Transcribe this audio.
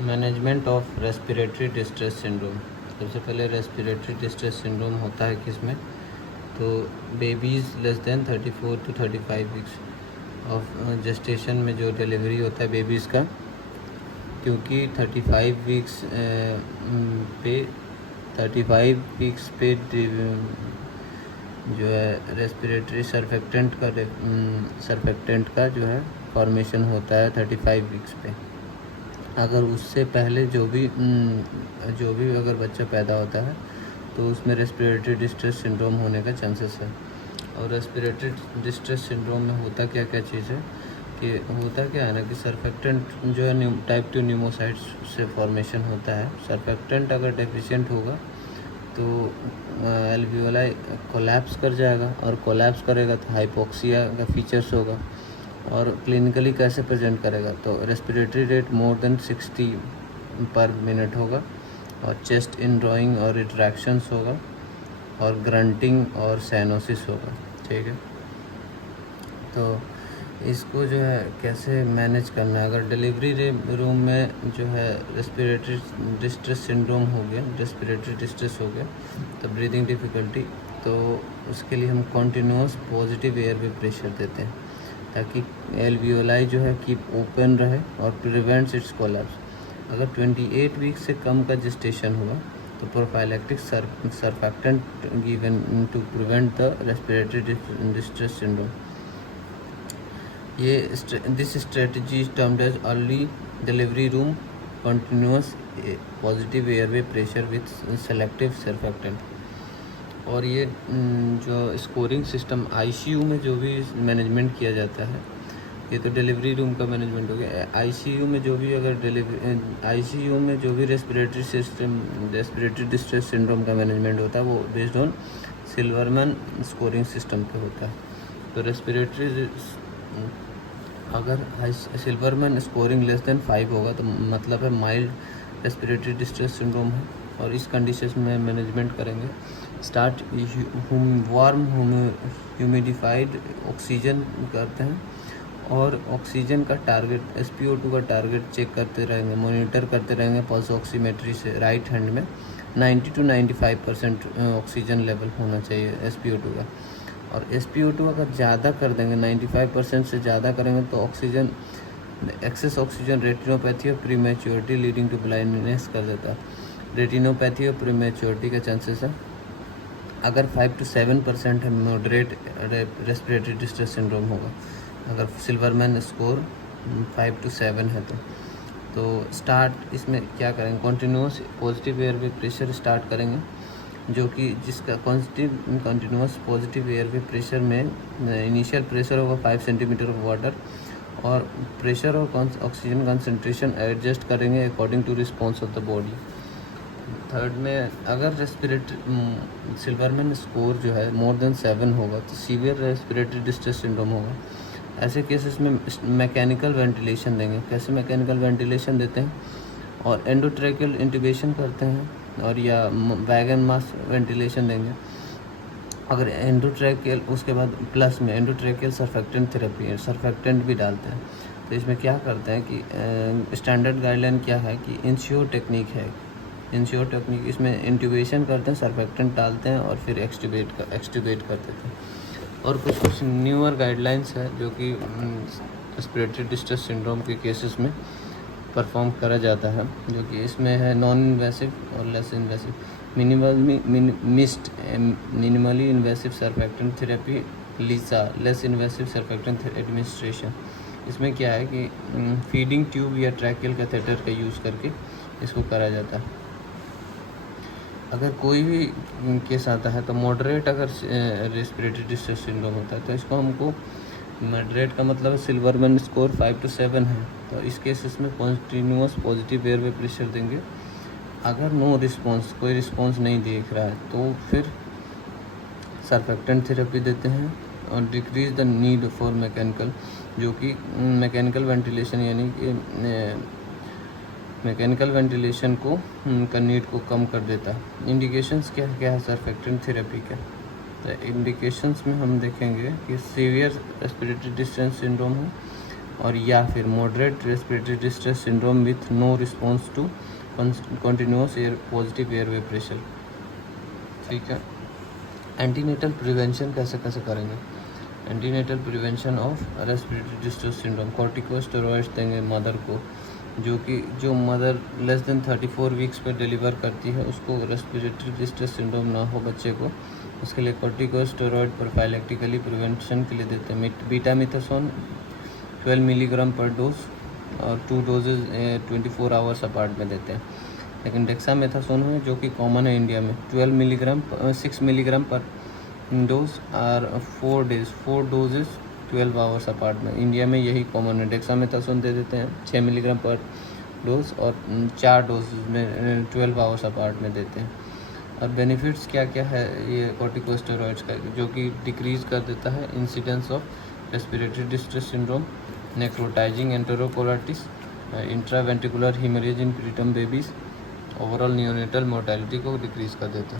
Management of respiratory distress syndrome. सबसे पहले respiratory distress syndrome होता है किसमें, तो babies less than 34 to 35 weeks of gestation में जो डिलीवरी होता है बेबीज़ का, क्योंकि 35 वीक्स पे जो है रेस्पिरेटरी सरफेक्टेंट का जो है फॉर्मेशन होता है 35 वीक्स पे। अगर उससे पहले जो भी अगर बच्चा पैदा होता है तो उसमें रेस्पिरेटरी डिस्ट्रेस सिंड्रोम होने का चांसेस है। और रेस्पिरेटरी डिस्ट्रेस सिंड्रोम में होता क्या चीज़ है कि होता क्या है ना कि सरफेक्टेंट जो है टाइप 2 न्यूमोसाइट्स से फॉर्मेशन होता है। सरफेक्टेंट अगर डेफिशिएंट होगा तो एल्वियोलाई कोलैप्स कर जाएगा, और कोलैप्स करेगा तो हाइपोक्सिया का फीचर्स होगा। और क्लिनिकली कैसे प्रेजेंट करेगा, तो रेस्पिरेटरी रेट मोर देन 60 पर मिनट होगा, और चेस्ट इन ड्राइंग और रिट्रैक्शंस होगा, और ग्रंटिंग और साइनोसिस होगा। ठीक है, तो इसको जो है कैसे मैनेज करना है। अगर डिलीवरी रूम में जो है रेस्पिरेटरी डिस्ट्रेस सिंड्रोम हो गया, रेस्पिरेटरी डिस्ट्रेस हो गया, तो ब्रीदिंग डिफ़िकल्टी, तो उसके लिए हम कॉन्टिन्यूस पॉजिटिव एयरवे प्रेशर देते हैं ताकि एल्वियोलाई जो है कीप ओपन रहे और प्रिवेंट्स इट्स कोलैप्स। अगर 28 वीक से कम का जेस्टेशन हुआ तो prophylactic surfactant given to prevent the respiratory distress syndrome. This strategy is termed as early delivery room continuous positive airway pressure with selective surfactant. और ये जो स्कोरिंग सिस्टम आईसीयू में जो भी मैनेजमेंट किया जाता है, ये तो डिलीवरी रूम का मैनेजमेंट हो गया। आईसीयू में जो भी आईसीयू में जो भी रेस्पिरेटरी डिस्ट्रेस सिंड्रोम का मैनेजमेंट होता है वो based on Silverman scoring system पे होता है। तो रेस्पिरेटरी अगर सिल्वरमैन स्कोरिंग लेस देन 5 होगा तो मतलब है माइल्ड रेस्पिरेटरी डिस्ट्रेस सिंड्रोम है, और इस कंडीशन में मैनेजमेंट करेंगे। स्टार्ट वार्म ह्यूमिडिफाइड ऑक्सीजन करते हैं, और ऑक्सीजन का टारगेट SpO2 का टारगेट चेक करते रहेंगे, मॉनिटर करते रहेंगे पल्स ऑक्सीमेट्री से। राइट हैंड में 90 to 95% ऑक्सीजन लेवल होना चाहिए SpO2 का। और SpO2 अगर ज़्यादा कर देंगे, 95% से ज़्यादा करेंगे तो ऑक्सीजन एक्सेस ऑक्सीजन रेटिनोपैथी और प्रीमेच्योरिटी लीडिंग टू ब्लाइंडनेस कर देता है। रेटिनोपैथी और प्रीमेच्योरिटी का चांसेस है। अगर 5 to 7% है मॉडरेट रेस्पिरेटरी डिस्ट्रेस सिंड्रोम होगा। अगर सिल्वरमैन स्कोर 5 to 7 है तो स्टार्ट इसमें क्या करेंगे, continuous positive airway pressure start करेंगे, जो कि जिसका कंटिन्यूस पॉजिटिव एयरवे प्रेशर में इनिशियल प्रेशर होगा 5 सेंटीमीटर ऑफ वाटर, और प्रेशर और ऑक्सीजन कंसंट्रेशन एडजस्ट करेंगे according to response of the body. Third में अगर रेस्पिरेटरी सिल्वरमैन स्कोर जो है मोर देन 7 होगा तो सीवियर रेस्पिरेटरी डिस्ट्रेस सिंड्रोम होगा। ऐसे केसेस में मैकेनिकल वेंटिलेशन देंगे। कैसे मैकेनिकल वेंटिलेशन देते हैं, और एंडोट्रेकियल इंट्यूबेशन करते हैं, और या वैगन मास वेंटिलेशन देंगे। अगर एंडोट्रेकियल उसके बाद प्लस में एंडोट्रेकियल सरफेक्टेंट थेरेपी, सरफेक्टेंट भी डालते हैं। तो इसमें क्या करते हैं कि स्टैंडर्ड गाइडलाइन क्या है कि इंश्योर टेक्निक है। इंश्योर टेक्निक इसमें इंट्यूबेशन करते हैं, सरफेक्टेंट डालते हैं, और फिर एक्सट्यूबेट कर देते हैं। और कुछ न्यूअर गाइडलाइंस है जो कि रेस्पिरेटरी डिस्ट्रेस सिंड्रोम के केसेस में परफॉर्म करा जाता है, जो कि इसमें है नॉन इन्वेसिव और less invasive. Minimally invasive surfactant therapy, LISA less invasive surfactant administration. इसमें क्या है कि फीडिंग ट्यूब या ट्रैकियल कैथेटर का यूज़ करके इसको करा जाता है। अगर कोई भी केस आता है तो मॉडरेट अगर रेस्पिरेटरी डिस्ट्रेस सिंड्रोम होता है तो इसको हमको, मॉडरेट का मतलब है सिल्वरमैन स्कोर 5 to 7 है, तो इस केसेस में कॉन्टिन्यूस पॉजिटिव एयरवे प्रेशर देंगे। अगर नो रिस्पॉन्स, कोई रिस्पॉन्स नहीं दिख रहा है, तो फिर सरफेक्टेंट थेरेपी देते हैं, और decrease the need for mechanical, जो कि मैकेनिकल वेंटिलेशन यानी कि मैकेनिकल वेंटिलेशन को का नीड को कम कर देता है। इंडिकेशंस क्या है सरफेक्टेंट थेरेपी का, तो इंडिकेशंस में हम देखेंगे कि सीवियर रेस्पिरेटरी डिस्ट्रेस सिंड्रोम है, और या फिर moderate respiratory distress syndrome with no response to continuous air positive airway pressure. ठीक है। एंटीनेटल प्रिवेंशन कैसे कैसे करेंगे? Antenatal prevention of respiratory distress syndrome, corticosteroids देंगे मदर को, जो मदर लेस देन 34 वीक्स पर डिलीवर करती है उसको रेस्पिरेटरी डिस्ट्रेस सिंड्रोम ना हो बच्चे को, उसके लिए कॉर्टिकोस्टेरॉइड प्रोफाइलेक्टिकली प्रिवेंशन के लिए देते हैं। बीटामिथासोन 12 मिलीग्राम पर डोज और 2 डोजेज 24 आवर्स अपार्ट में देते हैं। लेकिन डेक्सामेथासोन है जो कि कॉमन है इंडिया में, 6 मिलीग्राम पर डोज और 4 डोजेज 12 आवर्स अपार्ट में, इंडिया में यही कॉमन है। डेक्सामेथासोन दे देते हैं 6 मिलीग्राम पर डोज और 4 डोज में 12 आवर्स अपार्ट में देते हैं। और बेनिफिट्स क्या क्या है ये कॉर्टिकोस्टेरॉइड्स का, जो कि डिक्रीज कर देता है incidence of respiratory distress syndrome, necrotising enterocolitis, intraventricular haemorrhage in preterm babies, overall neonatal mortality को डिक्रीज कर देता है।